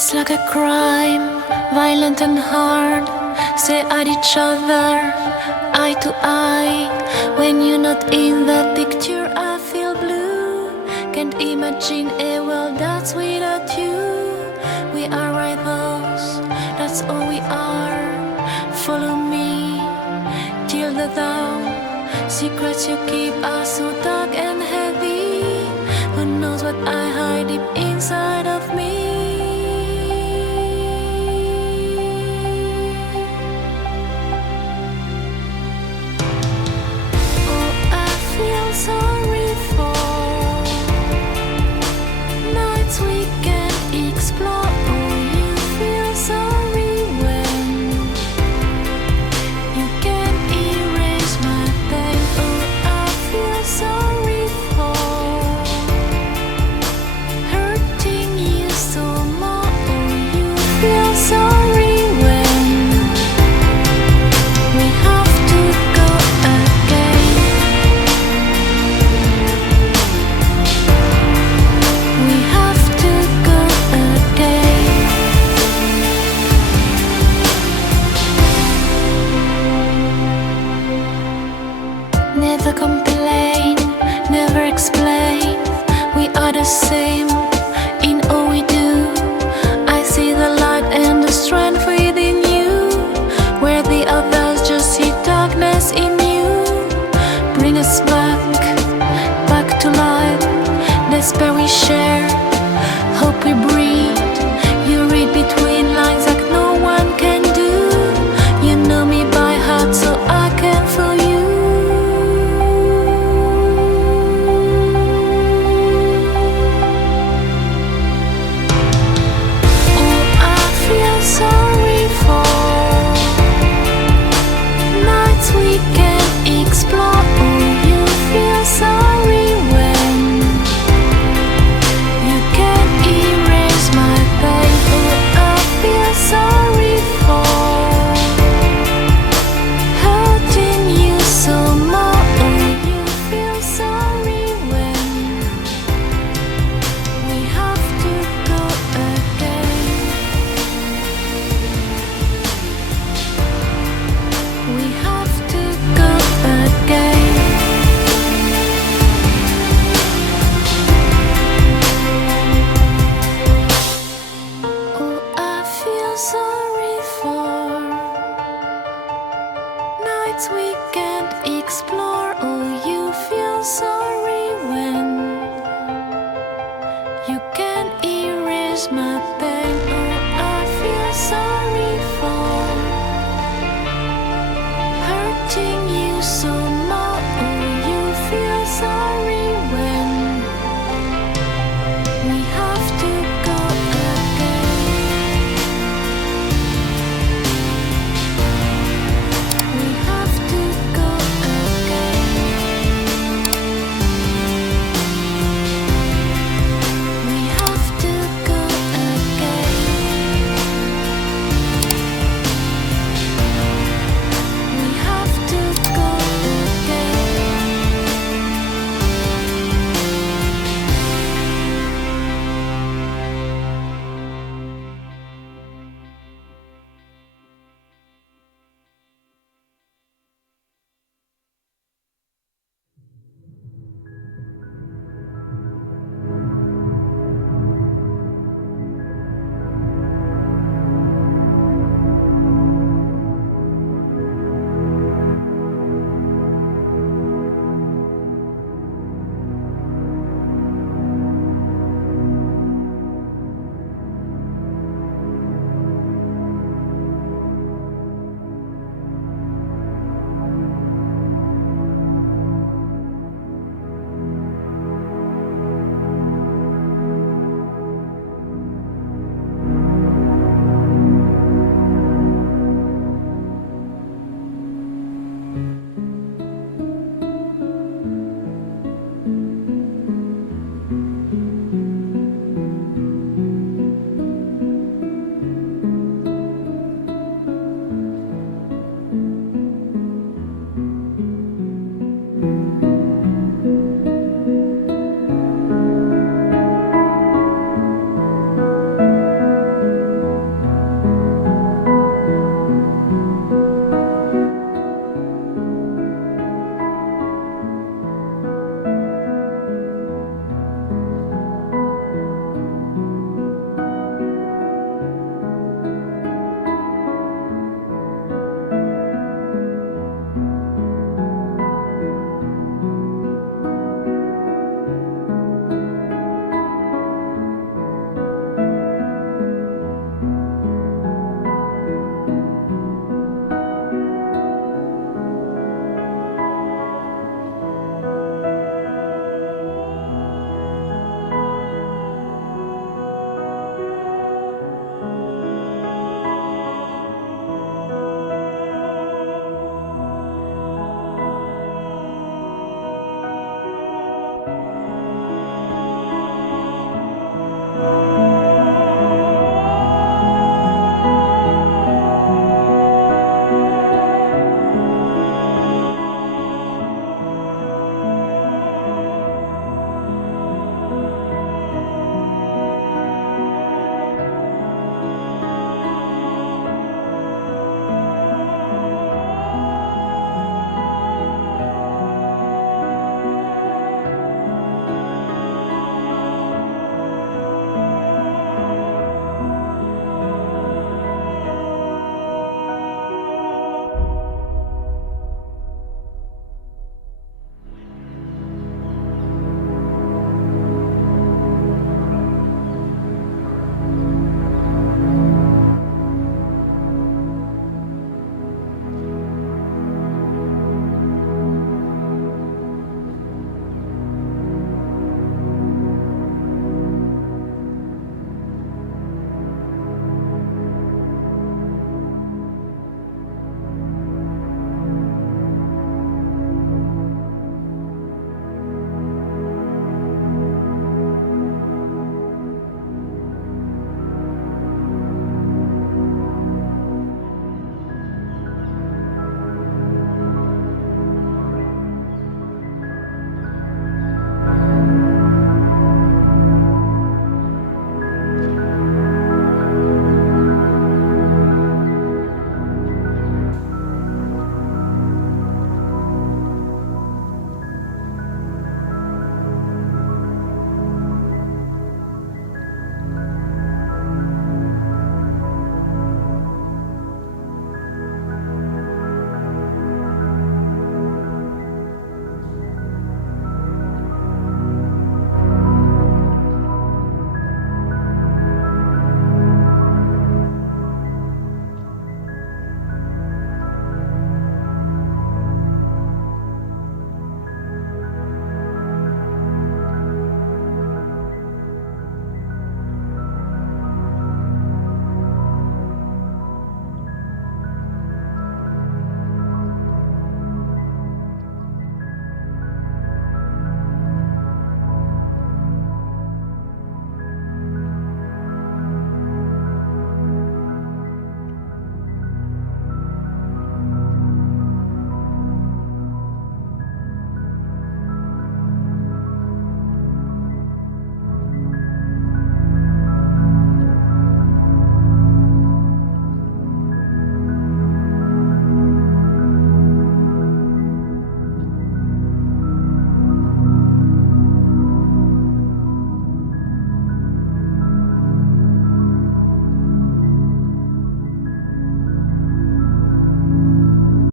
It's like a crime, violent and hard. Stare at each other, eye to eye. When you're not in that picture, I feel blue. Can't imagine a world that's without you. We are rivals, that's all we are. Follow me till the dawn. Secrets you keep are so dark and heavy. Who knows what I hide deep inside of me? Sorry for nights we can't explore. Oh, you feel sorry when you can't erase my pain. Oh, I feel sorry for hurting you so much. Oh, you feel sorry when we have to go again. Never complain, never explain. We are the same in all we do. I see the light and the strength within you, where the others just see darkness in you. Bring us back to life. Despair we share, hope we breathe. You read between lines like no one can do. You know me by heart, so I can feel you. Sorry for nights we can't explore. Oh, you feel sorry when you can't erase my pain. Oh, I feel sorry for hurting you so much. Oh, you feel sorry when we have to go again. We have to go again. Oh, I feel sorry for nights we can't explore. Oh, you feel sorry when you can't erase my pain. Oh, I feel sorry for hurting you so much. Oh, you feel sorry when we have to go again. We have to go again. We have to go again. We have to go again.